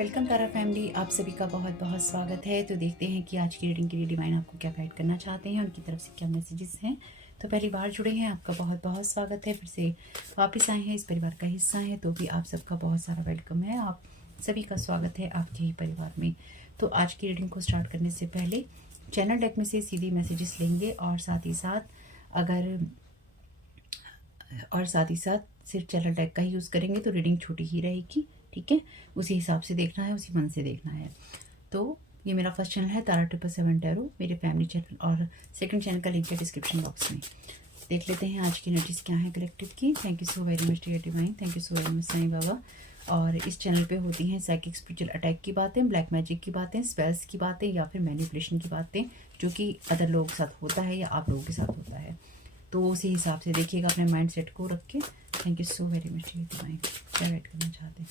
Welcome तारा family, आप सभी का बहुत बहुत स्वागत है। तो देखते हैं कि आज की रीडिंग के लिए डिवाइन आपको क्या गाइड करना चाहते हैं, उनकी तरफ से क्या मैसेजेस हैं। तो पहली बार जुड़े हैं, आपका बहुत बहुत स्वागत है। फिर से वापस आए हैं, इस परिवार का हिस्सा है, तो भी आप सबका बहुत सारा वेलकम है। आप सभी का स्वागत है आपके ही परिवार में। तो आज की रीडिंग को स्टार्ट करने से पहले चैनल डेक में से सीधी मैसेजेस लेंगे और साथ ही साथ सिर्फ चैनल डेक का ही यूज़ करेंगे तो रीडिंग छोटी ही रहेगी। ठीक है, उसी हिसाब से देखना है, उसी मन से देखना है। तो ये मेरा फर्स्ट चैनल है तारा 777 टैरो, मेरे फैमिली चैनल, और सेकंड चैनल का लिंक है डिस्क्रिप्शन बॉक्स में। देख लेते हैं आज की एनर्जीज क्या है कलेक्टिव की। Thank you so very much dear divine, thank you so very much Sai Baba. और इस चैनल पे होती हैं साइकिक स्पिरिचुअल अटैक की बातें, ब्लैक मैजिक की बातें, स्पेल्स की बातें या फिर मैनिपुलेशन की बातें, जो कि अदर लोगों के साथ होता है या आप लोगों के साथ होता है। तो उसी हिसाब से देखिएगा, अपने माइंड सेट को रख के। Thank you so very much dear divine. क्या गाइड करना चाहते हैं?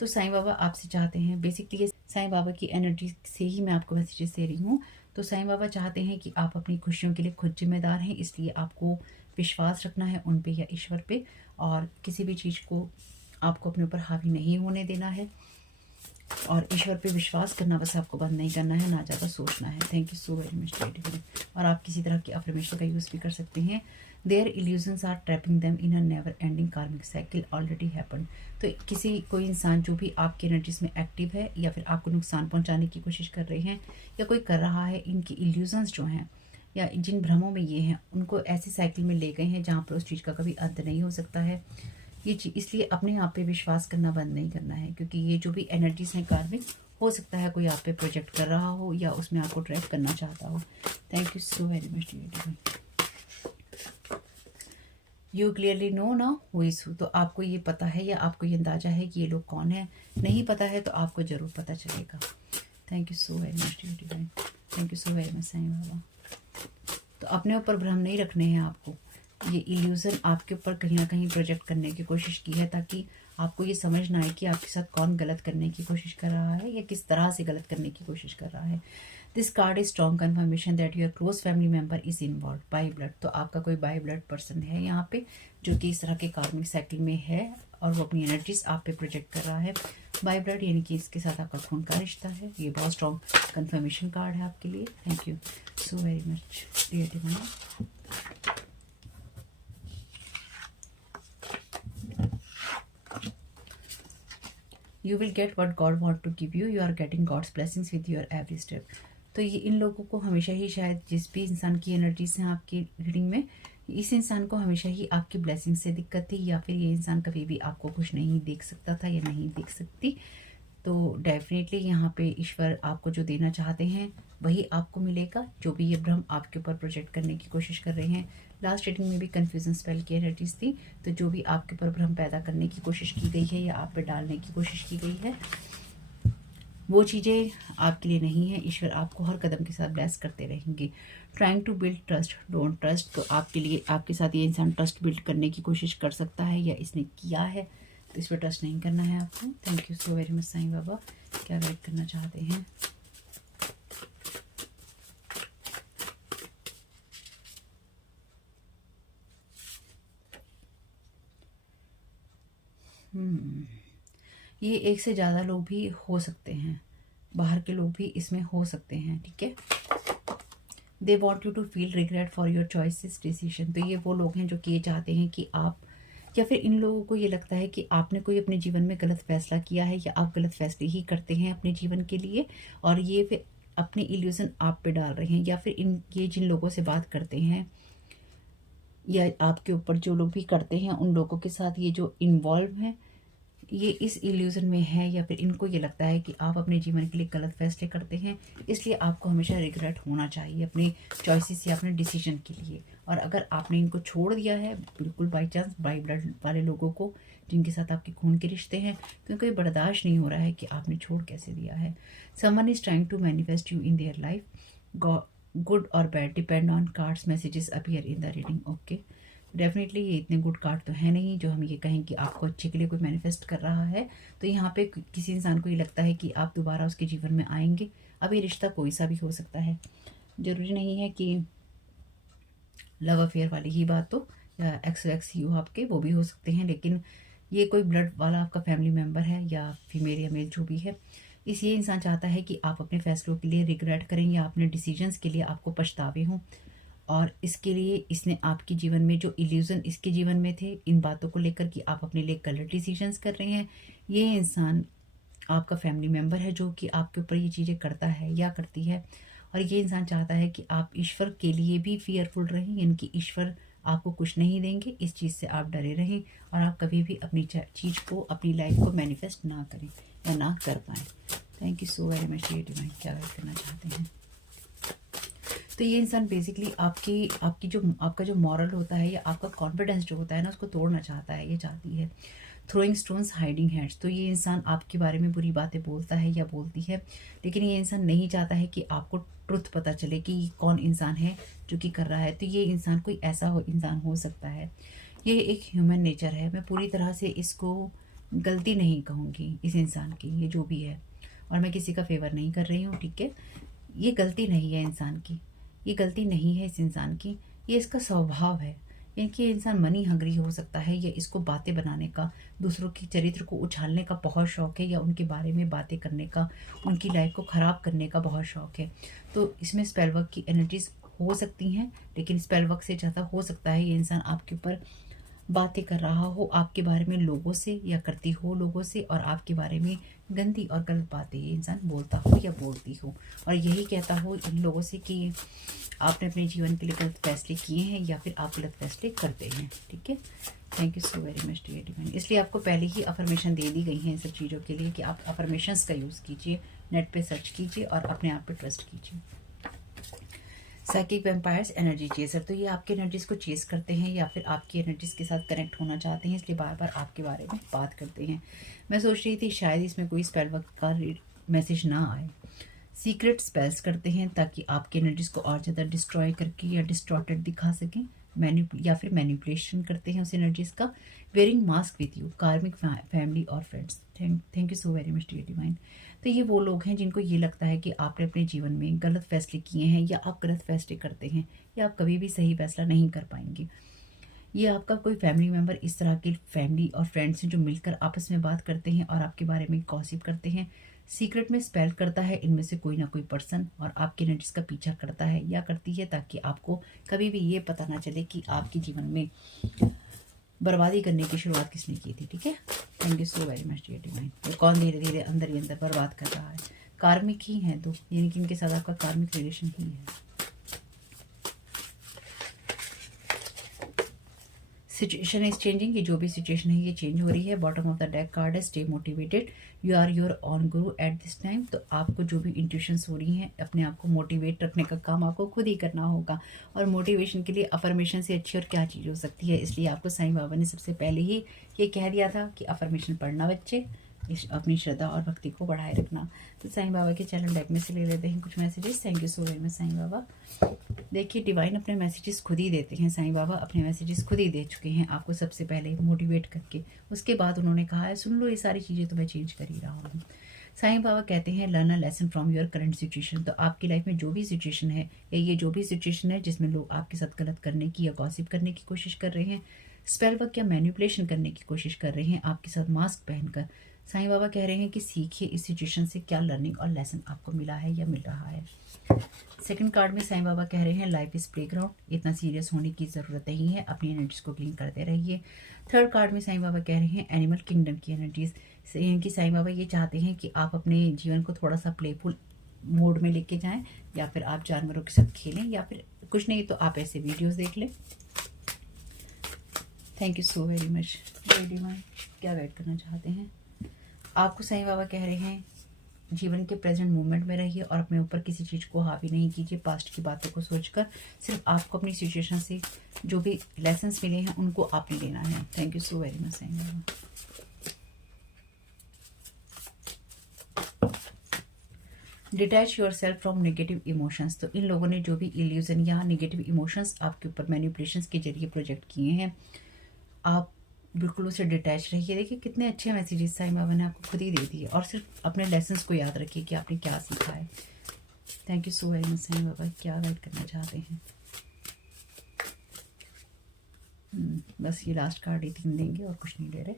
तो साईं बाबा आपसे चाहते हैं, बेसिकली ये साईं बाबा की एनर्जी से ही मैं आपको मैसेजेस दे रही हूँ। तो साईं बाबा चाहते हैं कि आप अपनी खुशियों के लिए खुद जिम्मेदार हैं, इसलिए आपको विश्वास रखना है उन पे या ईश्वर पे, और किसी भी चीज़ को आपको अपने ऊपर हावी नहीं होने देना है, और ईश्वर पे विश्वास करना बस आपको बंद नहीं करना है, ना ज़्यादा सोचना है। Thank you so very much dear. और आप किसी तरह की अफर्मेशन का यूज़ भी कर सकते हैं। There illusions are trapping them in a never ending karmic cycle already happen. तो कोई इंसान जो भी आपकी एनर्जीज में एक्टिव है या फिर आपको नुकसान पहुंचाने की कोशिश कर रहे हैं या कोई कर रहा है, इनकी इल्यूजन्स जो हैं या जिन भ्रमों में ये हैं, उनको ऐसी साइकिल में ले गए हैं जहाँ पर उस चीज़ का कभी अंत नहीं हो सकता है। ये चीज़ इसलिए अपने आप पे विश्वास करना बंद नहीं करना है, क्योंकि ये जो भी एनर्जीज हैं कार्मिक, हो सकता है कोई आप पे प्रोजेक्ट कर रहा हो या उसमें आपको ट्रैप करना चाहता हो। Thank you so very much dear. You clearly know ना हु इज़ हु। तो आपको ये पता है या आपको ये अंदाजा है कि ये लोग कौन है? नहीं पता है तो आपको ज़रूर पता चलेगा। Thank you so very much dear. Thank you so very much Sai Baba. तो अपने ऊपर भ्रम नहीं रखने हैं आपको। ये इल्यूज़न आपके ऊपर कहीं ना कहीं प्रोजेक्ट करने की कोशिश की है, ताकि आपको ये समझ ना आए कि आपके साथ कौन गलत करने की कोशिश कर रहा है या किस तरह से गलत करने की कोशिश कर रहा है। This card is strong confirmation that your close family member is involve by blood. तो आपका कोई बाय ब्लड पर्सन है यहाँ पे, जो कि इस तरह के कार्मिक साइकिल में है और वो अपनी एनर्जीज आप पे प्रोजेक्ट कर रहा है बाय ब्लड, यानी कि इसके साथ आपका खून का रिश्ता है। ये बहुत स्ट्रॉन्ग कन्फर्मेशन कार्ड है आपके लिए। Thank you so very much dear divine. You will get what God want to give you, you are getting God's blessings with your every step. तो ये इन लोगों को हमेशा ही, शायद जिस भी इंसान की एनर्जीज हैं आपकी रीडिंग में, इस इंसान को हमेशा ही आपकी ब्लेसिंग से दिक्कत थी, या फिर ये इंसान कभी भी आपको कुछ नहीं देख सकता था या नहीं देख सकती। तो डेफिनेटली यहाँ पे ईश्वर आपको जो देना चाहते हैं वही आपको मिलेगा, जो भी ये भ्रम आपके ऊपर प्रोजेक्ट करने की कोशिश कर रहे हैं। लास्ट रीडिंग में भी कन्फ्यूजन स्पेल की एनर्जीज थी, तो जो भी आपके ऊपर भ्रम पैदा करने की कोशिश की गई है या आप पे डालने की कोशिश की गई है, वो चीज़ें आपके लिए नहीं है। ईश्वर आपको हर कदम के साथ ब्लेस करते रहेंगे। Trying to build trust don't trust. तो आपके लिए, आपके साथ ये इंसान ट्रस्ट बिल्ड करने की कोशिश कर सकता है या इसने किया है, तो इस पर ट्रस्ट नहीं करना है आपको। Thank you so very much Sai Baba. क्या गाइड करना चाहते हैं? ये एक से ज़्यादा लोग भी हो सकते हैं, बाहर के लोग भी इसमें हो सकते हैं। ठीक है, they want you to feel regret for your choices decision. तो ये वो लोग हैं जो कि ये चाहते हैं कि आप, या फिर इन लोगों को ये लगता है कि आपने कोई अपने जीवन में गलत फैसला किया है या आप गलत फैसले ही करते हैं अपने जीवन के लिए, और ये फिर अपनी इल्यूजन आप पे डाल रहे हैं। या फिर ये जिन लोगों से बात करते हैं या आपके ऊपर जो लोग भी करते हैं, उन लोगों के साथ ये जो इन्वॉल्व हैं, ये इस इल्यूजन में है, या फिर इनको ये लगता है कि आप अपने जीवन के लिए गलत फैसले करते हैं, इसलिए आपको हमेशा रिग्रेट होना चाहिए अपने चॉइसेस या अपने डिसीजन के लिए। और अगर आपने इनको छोड़ दिया है बिल्कुल बाई चांस, बाई ब्लड वाले लोगों को जिनके साथ आपके खून के रिश्ते हैं, क्योंकि बर्दाश्त नहीं हो रहा है कि आपने छोड़ कैसे दिया है। Someone is trying to manifest you in their life, good और bad depend on cards messages appear in the reading. Okay, definitely ये इतने गुड कार्ड तो है नहीं जो हम ये कहें कि आपको अच्छे के लिए कोई मैनिफेस्ट कर रहा है। तो यहाँ पे किसी इंसान को ये लगता है कि आप दोबारा उसके जीवन में आएंगे। अब ये रिश्ता कोई सा भी हो सकता है, जरूरी नहीं है कि लव अफेयर वाली ही बात हो, या एक्स यू आपके वो भी हो सकते हैं, लेकिन ये कोई ब्लड वाला आपका फैमिली मेम्बर है या फीमेल या मेल जो भी है, इसलिए इंसान चाहता है कि आप अपने फैसलों के लिए रिग्रेट करें या अपने डिसीजंस के लिए आपको पछतावे हों। और इसके लिए इसने आपके जीवन में जो इल्यूज़न इसके जीवन में थे, इन बातों को लेकर कि आप अपने लिए गलत डिसीजंस कर रहे हैं, ये इंसान आपका फैमिली मेम्बर है जो कि आपके ऊपर ये चीज़ें करता है या करती है। और ये इंसान चाहता है कि आप ईश्वर के लिए भी फियरफुल रहें, यानी कि ईश्वर आपको कुछ नहीं देंगे, इस चीज़ से आप डरे रहें और आप कभी भी अपनी चीज़ को, अपनी लाइफ को मैनिफेस्ट ना करें या ना कर पाएँ। Thank you so very much ये डिवाइन, क्या गाइड करना चाहते हैं। तो ये इंसान बेसिकली आपकी जो आपका जो मॉरल होता है या आपका कॉन्फिडेंस जो होता है ना, उसको तोड़ना चाहता है, ये चाहती है। थ्रोइंग स्टोन्स हाइडिंग हैंड्स, तो ये इंसान आपके बारे में बुरी बातें बोलता है या बोलती है, लेकिन ये इंसान नहीं चाहता है कि आपको ट्रुथ पता चले कि कौन इंसान है जो कि कर रहा है। तो ये इंसान कोई ऐसा इंसान हो सकता है, ये एक ह्यूमन नेचर है। मैं पूरी तरह से इसको गलती नहीं कहूँगी इस इंसान की, ये जो भी है, और मैं किसी का फेवर नहीं कर रही हूँ, ठीक है। ये गलती नहीं है इंसान की, ये गलती नहीं है इस इंसान की, ये इसका स्वभाव है। इनकी इंसान मनी हंग्री हो सकता है, या इसको बातें बनाने का, दूसरों के चरित्र को उछालने का बहुत शौक है, या उनके बारे में बातें करने का, उनकी लाइफ को ख़राब करने का बहुत शौक है। तो इसमें स्पेल वर्क की एनर्जीज हो सकती हैं, लेकिन स्पेल वर्क से ज़्यादा हो सकता है ये इंसान आपके ऊपर बातें कर रहा हो आपके बारे में लोगों से, या करती हो लोगों से, और आपके बारे में गंदी और गलत बातें ये इंसान बोलता हो या बोलती हो, और यही कहता हो इन लोगों से कि आपने अपने जीवन के लिए गलत फैसले किए हैं या फिर आप गलत फैसले करते हैं, ठीक है। Thank you so very much dear divine. इसलिए आपको पहले ही अफर्मेशन दे दी गई हैं इन सब चीज़ों के लिए कि आप अफर्मेशंस का यूज़ कीजिए, नेट पे सर्च कीजिए और अपने आप पे ट्रस्ट कीजिए। साइकिक वैम्पायर्स एनर्जी चेजर, तो ये आपकी एनर्जीज को चेस करते हैं या फिर आपकी एनर्जीज के साथ कनेक्ट होना चाहते हैं, इसलिए बार बार आपके बारे में बात करते हैं। मैं सोच रही थी शायद इसमें कोई स्पेल वर्क का मैसेज ना आए। सीक्रेट स्पेल्स करते हैं ताकि आपकी एनर्जीज को और ज़्यादा डिस्ट्रॉय करके या डिस्टॉर्टेड दिखा सकें, या फिर मैनिपुलेशन करते हैं उस एनर्जीज का। Wearing mask with you, karmic family और friends. Thank you so very much dear divine. तो ये वो लोग हैं जिनको ये लगता है कि आपने अपने जीवन में गलत फैसले किए हैं, या आप गलत फैसले करते हैं, या आप कभी भी सही फैसला नहीं कर पाएंगे। ये आपका कोई फैमिली मेम्बर, इस तरह के फैमिली और फ्रेंड्स हैं जो मिलकर आपस में बात करते हैं और आपके बारे में गॉसिप करते हैं, सीक्रेट में स्पेल करता है इनमें से कोई ना कोई पर्सन, और आपकी एनर्जीज का पीछा करता है या करती है, ताकि आपको कभी भी ये पता ना चले कि आपके जीवन में बर्बादी करने की शुरुआत किसने की थी, ठीक है। Thank you so very much dear divine. तो कौन धीरे धीरे अंदर ही अंदर बर्बाद कर रहा है, कार्मिक ही है तो, यानी कि इनके साथ आपका कार्मिक रिलेशन ही है। सिचुएशन इज चेंजिंग, ये जो भी सिचुएशन है ये चेंज हो रही है। Bottom of the deck card है stay motivated, you are your own guru at this time. तो आपको जो भी इंट्यूशंस हो रही हैं, अपने आप को मोटिवेट रखने का काम आपको खुद ही करना होगा, और मोटिवेशन के लिए अफर्मेशन से अच्छी और क्या चीज़ हो सकती है। इसलिए आपको साईं बाबा ने सबसे पहले ही ये कह दिया था कि अफर्मेशन पढ़ना बच्चे, अपनी श्रद्धा और भक्ति को बढ़ाए रखना। तो साईं बाबा के चैनल डेक में से ले लेते हैं कुछ messages. Thank you so very much Sai Baba. देखिए डिवाइन अपने मैसेजेस खुद ही देते हैं, साईं बाबा अपने मैसेजेस खुद ही दे चुके हैं आपको सबसे पहले मोटिवेट करके। उसके बाद उन्होंने कहा है सुन लो ये सारी चीज़ें तो मैं चेंज कर ही रहा हूँ। साईं बाबा कहते हैं learn a lesson from your current situation. तो आपकी लाइफ में जो भी सिचुएशन है, या ये जो भी सिचुएशन है जिसमें लोग आपके साथ गलत करने की या गॉसिप करने की कोशिश कर रहे हैं, स्पेल वर्क या मैनिपुलेशन करने की कोशिश कर रहे हैं आपके साथ मास्क पहनकर, साईं बाबा कह रहे हैं कि सीखिए इस सिचुएशन से क्या लर्निंग और लेसन आपको मिला है या मिल रहा है। सेकंड कार्ड में साईं बाबा कह रहे हैं लाइफ इज प्लेग्राउंड, इतना सीरियस होने की ज़रूरत नहीं है, अपनी एनर्जीज को क्लीन करते रहिए। थर्ड कार्ड में साईं बाबा कह रहे हैं एनिमल किंगडम की एनर्जीज, इनकी साईं बाबा ये चाहते हैं कि आप अपने जीवन को थोड़ा सा प्लेफुल मोड में लेके जाएं, या फिर आप जानवरों के साथ खेलें, या फिर कुछ नहीं तो आप ऐसे वीडियोस देख लें। Thank you so very much divine, क्या गाइड करना चाहते हैं। आपको साईं बाबा कह रहे हैं जीवन के प्रेजेंट मोमेंट में रहिए और अपने ऊपर किसी चीज़ को हावी नहीं कीजिए पास्ट की बातों को सोचकर। सिर्फ आपको अपनी सिचुएशन से जो भी लेसन्स मिले हैं उनको आपने लेना है। Thank you so very much Sai Baba. Detach your self from negative emotions. तो इन लोगों ने जो भी इल्यूजन या नेगेटिव इमोशंस आपके ऊपर मैनिपुलेशंस के जरिए प्रोजेक्ट किए हैं, आप बिल्कुल उसे डिटैच रहिए। देखिए कितने अच्छे मैसेजेस साईं बाबा ने आपको खुद ही दे दिए, और सिर्फ अपने लेसन्स को याद रखिए कि आपने क्या सीखा है। Thank you so very much Sai Baba, क्या गाइड करना चाहते हैं। बस ये लास्ट कार्ड ही 3 देंगे और कुछ नहीं ले रहे।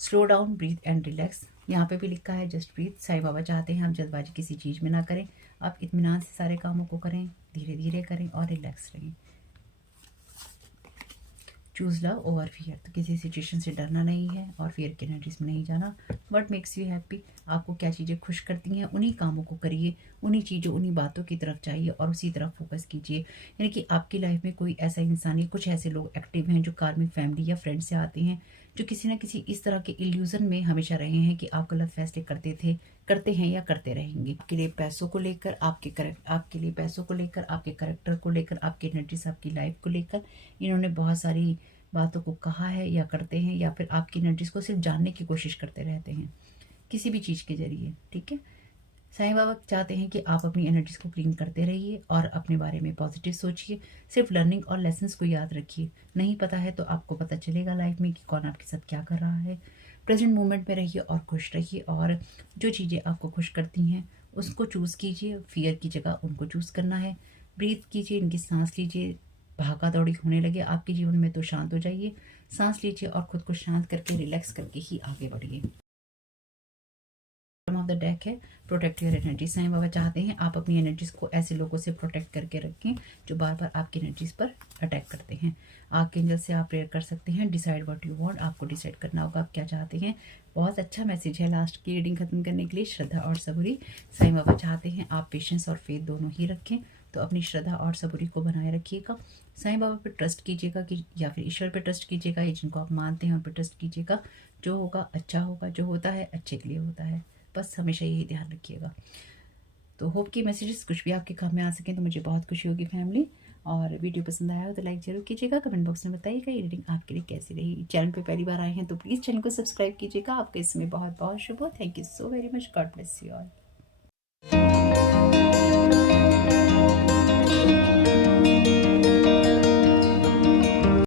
Slow down, breathe and relax. यहाँ पे भी लिखा है जस्ट ब्रीथ। साईं बाबा चाहते हैं आप जल्दबाजी किसी चीज़ में ना करें, आप इत्मीनान से सारे कामों को करें, धीरे धीरे करें और रिलैक्स रहें। चूज़ लव ओवर फियर, तो किसी सिचुएशन से डरना नहीं है और फियर की एनर्जीज में नहीं जाना। व्हाट मेक्स यू हैप्पी, आपको क्या चीज़ें खुश करती हैं उन्हीं कामों को करिए, उन्हीं चीज़ों उन्हीं बातों की तरफ जाइए और उसी तरफ फोकस कीजिए। यानी कि आपकी लाइफ में कोई ऐसा इंसान या कुछ ऐसे लोग एक्टिव हैं जो कार्मिक फैमिली या फ्रेंड से आते हैं, जो किसी न किसी इस तरह के इल्यूजन में हमेशा रहे हैं कि आप गलत फैसले करते हैं या करते रहेंगे। आपके लिए पैसों को लेकर, आपके लिए पैसों को लेकर, आपके करेक्टर को लेकर, आपकी एनर्जीज, आपकी लाइफ को लेकर इन्होंने बहुत सारी बातों को कहा है या करते हैं, या फिर आपकी एनर्जीज को सिर्फ जानने की कोशिश करते रहते हैं किसी भी चीज़ के जरिए। ठीक है, साईं बाबा चाहते हैं कि आप अपनी एनर्जीज को क्लीन करते रहिए और अपने बारे में पॉजिटिव सोचिए, सिर्फ लर्निंग और लेसन्स को याद रखिए। नहीं पता है तो आपको पता चलेगा लाइफ में कि कौन आपके साथ क्या कर रहा है। प्रेजेंट मोमेंट में रहिए और खुश रहिए, और जो चीज़ें आपको खुश करती हैं उसको चूज़ कीजिए, फियर की जगह उनको चूज़ करना है। ब्रीथ कीजिए, इनकी सांस लीजिए, भागा दौड़ी होने लगे आपके जीवन में तो शांत हो जाइए, सांस लीजिए और खुद को शांत करके रिलैक्स करके ही आगे बढ़िए। ऑफ द डेक है protect your energy. Sai Baba चाहते हैं आप अपनी एनर्जीज को ऐसे लोगों से प्रोटेक्ट करके रखें जो बार बार आपकी एनर्जीज पर अटैक करते हैं। आर्कएंजल से आप प्रेयर कर सकते हैं। डिसाइड व्हाट यू वांट, आपको डिसाइड करना होगा आप क्या चाहते हैं। बहुत अच्छा मैसेज है लास्ट की रीडिंग खत्म करने के लिए। श्रद्धा और सबूरी, साईं बाबा चाहते हैं आप पेशेंस और फेथ दोनों ही रखें, तो अपनी श्रद्धा और सबूरी को बनाए रखिएगा। साईं बाबा पे ट्रस्ट कीजिएगा कि या फिर ईश्वर पे ट्रस्ट कीजिएगा, ये जिनको आप मानते हैं उन पे ट्रस्ट कीजिएगा। जो होगा अच्छा होगा, जो होता है अच्छे के लिए होता है, बस हमेशा यही ध्यान रखिएगा। तो होप कि मैसेजेस कुछ भी आपके काम में आ सकें तो मुझे बहुत खुशी होगी फैमिली। और वीडियो पसंद आया हो तो लाइक जरूर कीजिएगा, कमेंट बॉक्स में बताइएगा ये रीडिंग आपके लिए कैसी रही। चैनल पे पहली बार आए हैं तो प्लीज़ चैनल को सब्सक्राइब कीजिएगा। आपका इसमें बहुत बहुत शुभ हो। Thank you so very much. God bless you all.